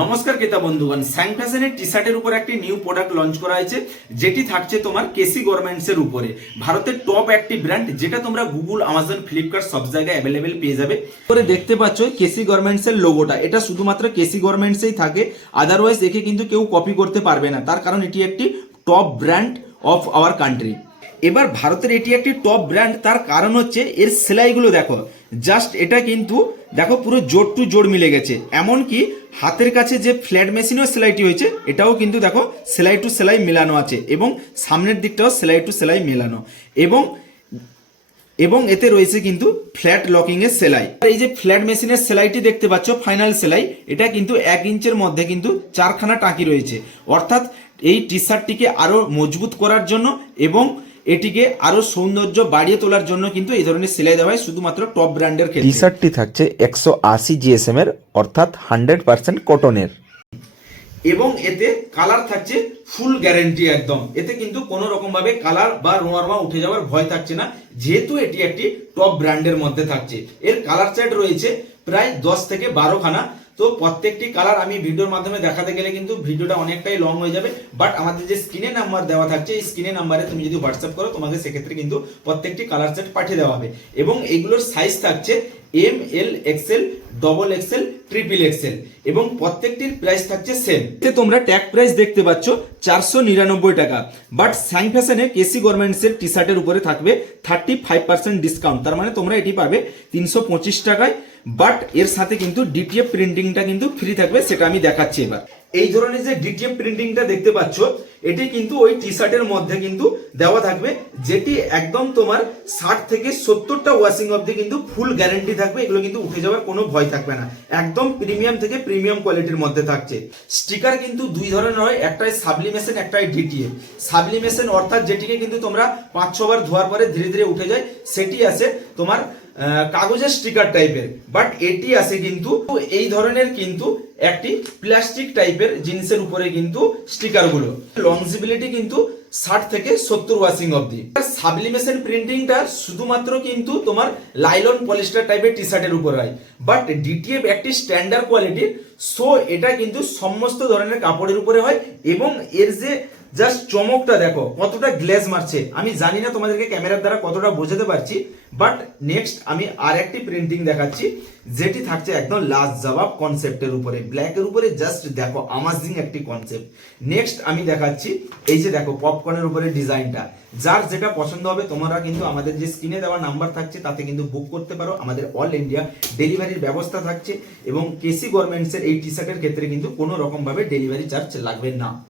নমস্কার ক্রেতা বন্ধুগণ, স্যাং ফ্যাশনের টি শার্টের উপর একটি নিউ প্রোডাক্ট লঞ্চ করা হয়েছে, যেটি থাকছে তোমার কেসি গার্মেন্টস এর উপরে। ভারতের টপ একটি ব্র্যান্ড, যেটা তোমরা গুগল, আমাজন, ফ্লিপকার্ট সব জায়গায় অ্যাভেলেবেল পেয়ে যাবে। পরে দেখতে পাচ্ছ কেসি গার্মেন্টস এর লোগোটা, এটা শুধুমাত্র কেসি গার্মেন্টসেই থাকে, আদারওয়াইজ একে কিন্তু কেউ কপি করতে পারবে না, তার কারণ এটি একটি top brand of our country. এবার ভারতের এটি একটি টপ ব্র্যান্ড, তার কারণ হচ্ছে এর সেলাইগুলো দেখো, জাস্ট এটা কিন্তু দেখো পুরো জোর টু জোর মিলে গেছে। এমনকি হাতের কাছে যে ফ্ল্যাট মেশিনেও সেলাইটি হয়েছে, এটাও কিন্তু দেখো সেলাই টু সেলাই মেলানো আছে, এবং সামনের দিকটাও সেলাই টু সেলাই মেলানো, এবং এতে রয়েছে কিন্তু ফ্ল্যাট লকিং এর সেলাই। এই যে ফ্ল্যাট মেশিনের সেলাইটি দেখতে পাচ্ছ, ফাইনাল সেলাই, এটা কিন্তু 1 ইঞ্চের মধ্যে কিন্তু 4খানা টাকি রয়েছে, অর্থাৎ এই টি শার্টটিকে আরো মজবুত করার জন্য এবং এটিকে আরো সৌন্দর্য বাড়িয়ে তোলার জন্য কিন্তু এই ধরনের সেলাই দেওয়া হয় শুধুমাত্র টপ ব্র্যান্ডের ক্ষেত্রে। টি শার্টটি থাকছে 180 জিএসএম এর, অর্থাৎ 100% কটনের, এবং এতে কালার থাকছে ফুল গ্যারেন্টি একদম। এতে কিন্তু কোনো রকম ভাবে কালার বা রোঁয়ারমা উঠে যাওয়ার ভয় থাকছে না, যেহেতু এটি একটি টপ ব্র্যান্ডের মধ্যে থাকছে। এর কালার চার্ট রয়েছে প্রায় 10 থেকে 12খানা। তো প্রত্যেকটি কালার আমি ভিডিওর মাধ্যমে দেখাতে গেলে কিন্তু ভিডিওটা অনেকটাই লং হয়ে যাবে, বাট আমাদের যে স্ক্রিনে নাম্বার দেওয়া থাকছে, এই স্ক্রিনে নাম্বারে তুমি যদি হোয়াটসঅ্যাপ করো, তোমাকে সেক্ষেত্রে কিন্তু প্রত্যেকটি কালার সেট পাঠিয়ে দেওয়া হবে। এবং এইগুলোর সাইজ থাকছে M, L, XL, double XL, triple XL, এবং প্রত্যেকটির প্রাইস থাকছে সেম। তোমরা ট্যাগ প্রাইস দেখতে পাচ্ছ 499 টাকা, বাট স্যাং ফ্যাশনে কেসি গার্মেন্টস এর টি শার্টের উপরে থাকবে 35% ডিসকাউন্ট, তার মানে তোমরা এটি পাবে 325 টাকায়। বাট এর সাথে কিন্তু ডিটিএফ প্রিন্টিংটা কিন্তু ফ্রি থাকবে, সেটা আমি দেখাচ্ছি এবার। এই ধরনের যে ডিটিএফ প্রিন্টিংটা দেখতে পাচ্ছ, এটি কিন্তু ওই টি শার্টের মধ্যে কিন্তু দেওয়া থাকবে, যেটি একদম তোমার 60 থেকে 70টা ওয়াশিং অবধি কিন্তু ফুল গ্যারেন্টি থাকবে। এগুলো কিন্তু উঠে যাওয়ার কোনো ভয় থাকবে না, একদম প্রিমিয়াম থেকে প্রিমিয়াম কোয়ালিটির মধ্যে থাকছে। স্টিকার কিন্তু দুই ধরনের হয়, একটাই সাবলিমেশন, একটাই ডিটিএফ। সাবলিমেশন অর্থাৎ যেটিকে কিন্তু তোমরা 5-6 বার ধোয়ার পরে ধীরে ধীরে উঠে যায়, সেটি আছে তোমার কাগজের স্টিকার টাইপের। বাট এটি আছে কিন্তু এই ধরনের কিন্তু একটি প্লাস্টিক টাইপের জিনিসের উপরে কিন্তু স্টিকার গুলো। লংজিবিলিটি কিন্তু 60 থেকে 70 ওয়াশিং অবধি। সাবলিমেশন প্রিন্টিংটা শুধুমাত্র কিন্তু তোমার লাইলন পলিস্টার টাইপের টি শার্টের উপর হয়, বাট ডিটিএফ একটি স্ট্যান্ডার্ড কোয়ালিটির, সো এটা কিন্তু সমস্ত ধরনের কাপড়ের উপরে হয়। এবং এর যে জাস্ট চমকটা দেখো, কতটা গ্লেজ মারছে। আমি জানি না তোমাদেরকে ক্যামেরার দ্বারা কতটা বোঝাতে পারছি, বাট নেক্সট আমি আর একটি প্রিন্টিং দেখাচ্ছি, যেটি থাকছে একদম লাস্ট জবাব কনসেপ্টের উপরে, ব্ল্যাকের উপরে। জাস্ট দেখো আমাজিং একটি কনসেপ্ট। নেক্সট আমি দেখাচ্ছি এই যে দেখো পপকর্নের উপরে ডিজাইনটা। যার যেটা পছন্দ হবে তোমরা কিন্তু আমাদের যে স্ক্রিনে দেওয়া নাম্বার থাকছে তাতে কিন্তু বুক করতে পারো। আমাদের অল ইন্ডিয়া ডেলিভারির ব্যবস্থা থাকছে, এবং কেসি গার্মেন্টস এর এই টি শার্টের ক্ষেত্রে কিন্তু কোনো রকম ভাবে ডেলিভারি চার্জ লাগবে না।